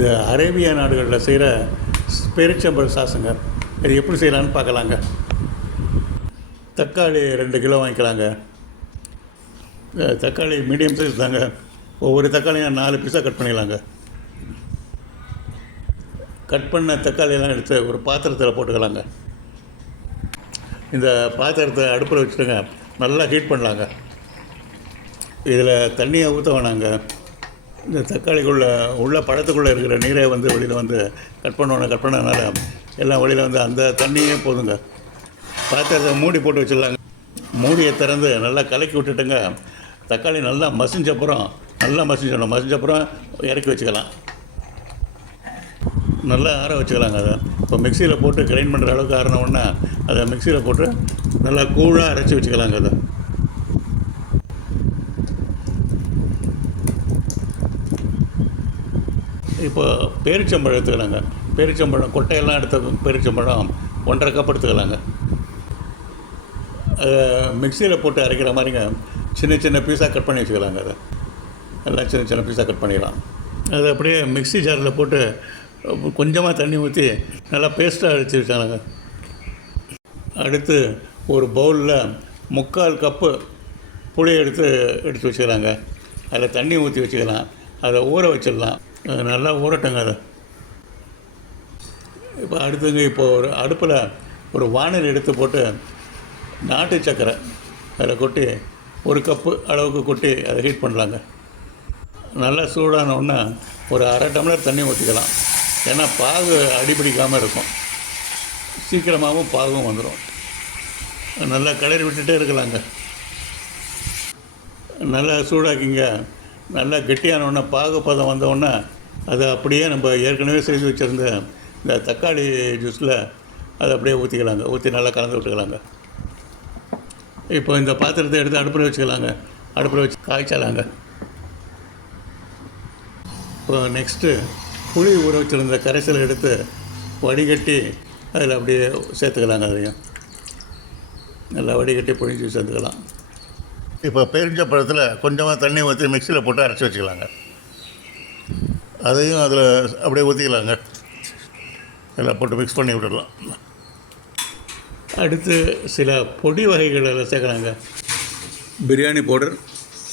இந்த அரேபியா நாடுகளில் செய்கிற பேரிச்சம்பழ சாஸுங்க. இது எப்படி செய்யலான்னு பார்க்கலாங்க. தக்காளி 2 கிலோ வாங்கிக்கலாங்க. தக்காளி மீடியம் சைஸ் தாங்க. ஒவ்வொரு தக்காளியும் 4 பீஸாக கட் பண்ணிக்கலாங்க. கட் பண்ண தக்காளியெல்லாம் எடுத்து ஒரு பாத்திரத்தில் போட்டுக்கலாங்க. இந்த பாத்திரத்தை அடுப்பில் வச்சுட்டுங்க நல்லா ஹீட் பண்ணலாங்க. இதில் தண்ணியை ஊற்ற வேணாங்க. இந்த தக்காளிக்குள்ளே உள்ள பழத்துக்குள்ளே இருக்கிற நீரை வெளியில் கட் பண்ணனால எல்லாம் வெளியில் அந்த தண்ணியே போதுங்க. பாத்திரத்தை மூடி போட்டு வச்சிடலாங்க. மூடியை திறந்து நல்லா கலக்கி விட்டுட்டுங்க. தக்காளி நல்லா மசிஞ்சப்புறம் இறக்கி வச்சுக்கலாம். நல்லா ஆற வச்சுக்கலாங்க. அதை இப்போ மிக்சியில் போட்டு கிரைண்ட் பண்ணுற அளவுக்கு ஆறினோடனே அதை மிக்சியில் போட்டு நல்லா கூழாக அரைச்சி வச்சுக்கலாங்க. அதை இப்போ பேரிச்சம்பழம் எடுத்துக்கலாங்க. பேரிச்சம்பழம் கொட்டையெல்லாம் எடுத்த பேரிச்சம்பழம் 1.5 கப் எடுத்துக்கலாங்க. அதை மிக்சியில் போட்டு அரைக்கிற மாதிரிங்க சின்ன சின்ன பீஸாக கட் பண்ணி வச்சுக்கலாங்க. அதை எல்லாம் சின்ன சின்ன பீஸாக கட் பண்ணிடலாம். அதை அப்படியே மிக்ஸி ஜாரில் போட்டு கொஞ்சமாக தண்ணி ஊற்றி நல்லா பேஸ்ட்டாக அரைச்சி வச்சாங்க. அடுத்து ஒரு பவுலில் 3/4 கப்பு புளி எடுத்து வச்சுக்கலாங்க. அதில் தண்ணி ஊற்றி வச்சுக்கலாம். அதை ஊற வச்சிடலாம். அது நல்லா ஊறட்டுங்க. அதை இப்போ அடுத்துங்க ஒரு அடுப்பில் ஒரு வானல் எடுத்து போட்டு நாட்டு சர்க்கரை அதில் கொட்டி 1 கப்பு அளவுக்கு கொட்டி அதை ஹீட் பண்ணலாங்க. நல்லா சூடான உடனே ஒரு 1/2 டம்ளர் தண்ணி ஊற்றிக்கலாம். ஏன்னா பாகு அடிபிடிக்காமல் இருக்கும். சீக்கிரமாகவும் பாகும் வந்துடும். நல்லா கிளறி விட்டுட்டே இருக்கலாங்க. நல்லா சூடாக்கிங்க. நல்லா கெட்டியானோடனே பாகு பதம் வந்தோடனே அதை அப்படியே நம்ம ஏற்கனவே செய்து வச்சுருந்த இந்த தக்காளி ஜூஸில் அதை அப்படியே ஊற்றிக்கலாங்க. ஊற்றி நல்லா கலந்து விட்டுக்கலாங்க. இப்போ இந்த பாத்திரத்தை எடுத்து அடுப்பில் வச்சுக்கலாங்க. அடுப்பில் வச்சு காய்ச்சலாங்க. இப்போ நெக்ஸ்ட்டு புளி ஊற வச்சுருந்த கரைசலை எடுத்து வடிகட்டி அதில் அப்படியே சேர்த்துக்கலாங்க. அதையும் நல்லா வடிகட்டி புழிஞ்சு சேர்த்துக்கலாம். இப்போ பேரிச்சம்பழத்தில் கொஞ்சமாக தண்ணி ஊற்றி மிக்சியில் போட்டு அரைச்சி வச்சுக்கலாங்க. அதையும் அதில் அப்படியே ஊற்றிக்கலாங்க. எல்லாம் போட்டு மிக்ஸ் பண்ணி விட்டுடலாம். அடுத்து சில பொடி வகைகளில் சேர்க்கலாங்க. பிரியாணி பவுடர்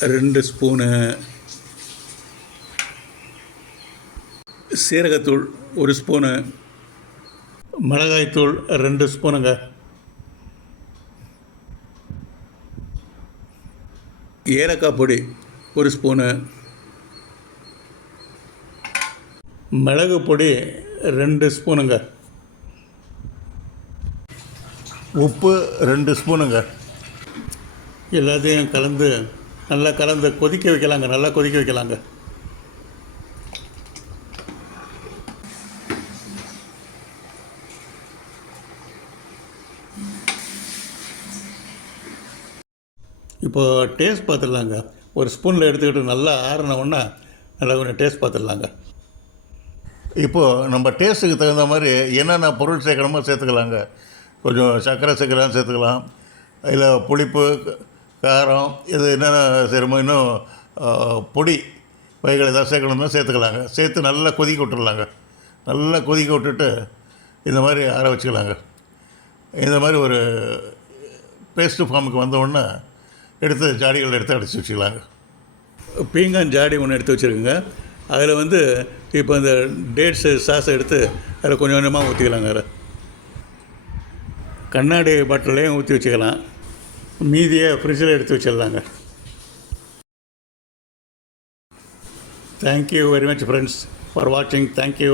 2 ஸ்பூனு, சீரகத்தூள் 1 ஸ்பூனு, மிளகாய்த்தூள் 2 ஸ்பூனுங்க, ஏலக்காய் பொடி 1 ஸ்பூனு, மிளகு பொடி 2 ஸ்பூனுங்க, உப்பு 2 ஸ்பூனுங்க. எல்லாத்தையும் நல்லா கலந்து கொதிக்க வைக்கலாங்க. நல்லா கொதிக்க வைக்கலாங்க. இப்போ டேஸ்ட் பார்த்துடலாங்க. ஒரு ஸ்பூனில் எடுத்துக்கிட்டு நல்லா ஆறினவுடனே நல்லா கொஞ்சம் டேஸ்ட் பார்த்துடலாங்க. இப்போது நம்ம டேஸ்ட்டுக்கு தகுந்த மாதிரி என்னென்ன பொருள் சேர்க்கணுமோ சேர்த்துக்கலாங்க. கொஞ்சம் சர்க்கரை சேர்த்துக்கலாம். அதில் புளிப்பு, காரம், இது என்னென்ன செய்கிறோமோ இன்னும் பொடி வகைகள் எதாவது சேர்க்கணும்னா சேர்த்துக்கலாங்க. சேர்த்து நல்லா கொதிக்க விட்டுடலாங்க. நல்லா கொதிக்க விட்டுட்டு இந்த மாதிரி ஆற வச்சுக்கலாங்க. இந்த மாதிரி ஒரு பேஸ்ட்டு ஃபார்முக்கு வந்தோடனே எடுத்து ஜாடிகள் எடுத்து அடைச்சி வச்சுக்கலாங்க. பீங்கான் ஜாடி ஒன்று எடுத்து வச்சுருக்குங்க. அதில் இப்போ இந்த டேட்ஸு சாஸை எடுத்து அதில் கொஞ்சம் கொஞ்சமாக ஊற்றிக்கலாங்க. அதில் கண்ணாடி பாட்டிலையும் ஊற்றி வச்சுக்கலாம். மீதியை ஃப்ரிட்ஜில் எடுத்து வச்சிடலாங்க. Thank you very much friends for வாட்சிங். தேங்க்யூ.